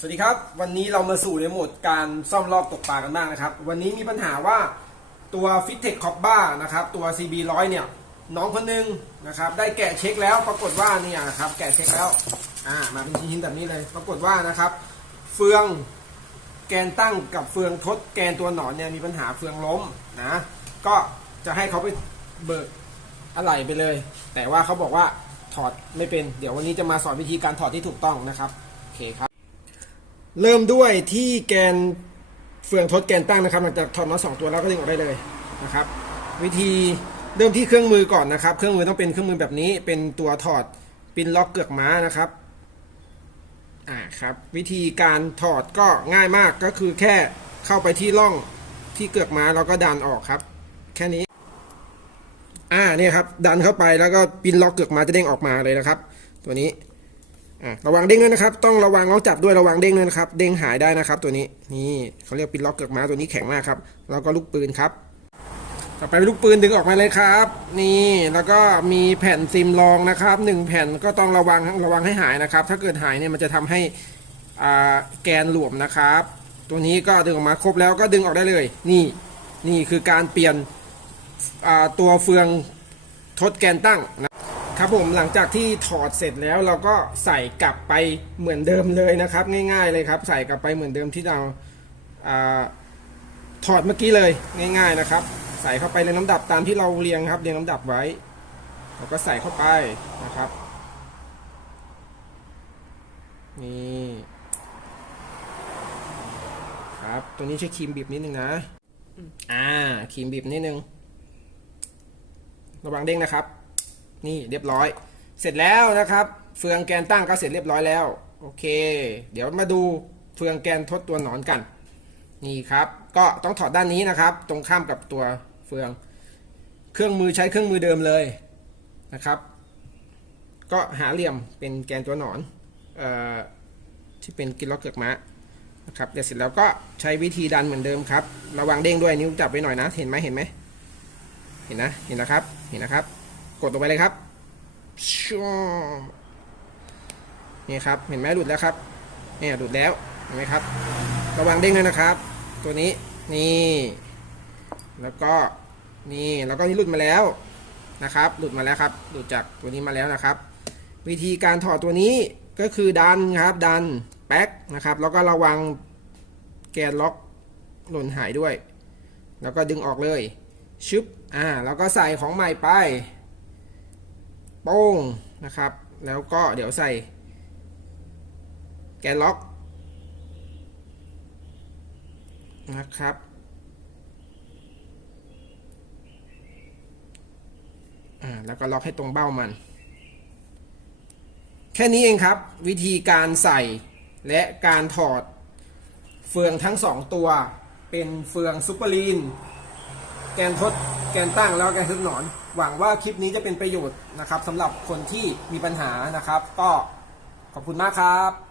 สวัสดีครับ วันนี้เรามาสู่ในโหมดการซ่อมรอบตกปลากันบ้างนะครับ วันนี้มีปัญหาว่าตัว f i t t e c h c o b b a นะครับตัว CB 100เนี่ย น้องคนหนึงนะครับได้แกะเช็คแล้วปรากฏว่าเนี่ยนครับแกะเช็คแล้วอ่ามาเป็นชิ้นๆแบบนี้เลย ปรากฏว่านะครับ เฟืองแกนตั้งกับเฟืองทดแกนตัวหนอนเนี่ยมีปัญหาเฟืองล้มนะก็จะให้เขาไปเบิกอะไรไปเลย แต่ว่าเขาบอกว่าถอดไม่เป็น เดี๋ยววันนี้จะมาสอนวิธีการถอดที่ถูกต้องนะครับโอเคครับ เริ่มด้วยที่แกนเฟืองทดแกนตั้งนะครับหลังจากถอดน็อตสองตัวแล้วก็ดึงออกได้เลยนะครับ วิธีเริ่มที่เครื่องมือก่อนนะครับ เครื่องมือต้องเป็นเครื่องมือแบบนี้ เป็นตัวถอดปินล็อกเกือกม้านะครับอ่าครับ วิธีการถอดก็ง่ายมากก็คือแค่เข้าไปที่ร่องที่เกือกม้าแล้วก็ดันออกครับ แค่นี้ อ่าเนี่ยครับ ดันเข้าไปแล้วก็ปินล็อกเกือกม้าจะเด้งออกมาเลยนะครับ ตัวนี้ ระวังเด้งด้วยนะครับ ต้องระวังล้อจับด้วยระวังเด้งด้วยนะครับ เด้งหายได้นะครับตัวนี้ นี่เขาเรียกปินล็อกเกือกม้าตัวนี้แข็งมากครับ แล้วก็ลูกปืนครับ ต่อไปเป็นลูกปืนดึงออกมาเลยครับ นี่ แล้วก็มีแผ่นซิมรองนะครับหนึ่งแผ่นก็ต้องระวังระวังให้หายนะครับ ถ้าเกิดหายเนี่ยมันจะทำให้แกนหลวมนะครับ ตัวนี้ก็ดึงออกมาครบแล้วก็ดึงออกได้เลย นี่ นี่คือการเปลี่ยนตัวเฟืองทดแกนตั้งนะ ครับผมหลังจากที่ถอดเสร็จแล้วเราก็ใส่กลับไปเหมือนเดิมเลยนะครับ ง่าย ๆเลยครับ ใส่กลับไปเหมือนเดิมที่เราอาถอดเมื่อกี้เลยง่าย ๆนะครับ ใส่เข้าไปในลำดับตามที่เราเรียงครับเรียงลำดับไว้เราก็ใส่เข้าไปนะครับนี่ครับตัวนี้ใช้ครีมบีบนิดนึงนะอ่าครีมบีบนิดนึงระวังเด้งนะครับ นี่เรียบร้อย เสร็จแล้วนะครับ เฟืองแกนตั้งก็เสร็จเรียบร้อยแล้ว โอเค เดี๋ยวมาดูเฟืองแกนทดตัวหนอนกัน นี่ครับ ก็ต้องถอดด้านนี้นะครับ ตรงข้ามกับตัวเฟือง เครื่องมือใช้เครื่องมือเดิมเลยนะครับ ก็หาเหลี่ยมเป็นแกนตัวหนอนออที่เป็นกินล็อกเกือกม้านะครับเดี๋ยวเสร็จแล้วก็ใช้วิธีดันเหมือนเดิมครับ ระวังเด้งด้วยนิ้วจับไว้หน่อยนะ เห็นไหมเห็นไหม เห็นนะ เห็นนะครับ เห็นนะครับ กดลงไปเลยครับชนี่ครับ เห็นไหมหลุดแล้วครับ เนี่ยหลุดแล้ว เห็นไหมครับ ระวังเด้งด้วยนะครับ ตัวนี้ นี่ แล้วก็ นี่ แล้วก็นี่หลุดมาแล้วนะครับ หลุดมาแล้วครับ หลุดจากตัวนี้มาแล้วนะครับ วิธีการถอดตัวนี้ก็คือดันครับ ดัน แป๊กนะครับ แล้วก็ระวังแกนล็อกหล่นหายด้วย แล้วก็ดึงออกเลย ชึบ อ่า แล้วก็ใส่ของใหม่ไป โป้งนะครับ แล้วก็เดี๋ยวใส่ แกนล็อกนะครับ อ่า แล้วก็ล็อกให้ตรงเบ้ามัน แค่นี้เองครับ วิธีการใส่และการถอดเฟืองทั้งสองตัวเป็นเฟืองซุปเปอร์ลีน แกนทดแกนตั้งแล้วแกนทดหนอน หวังว่าคลิปนี้จะเป็นประโยชน์นะครับสำหรับคนที่มีปัญหานะครับ ก็ขอบคุณมากครับ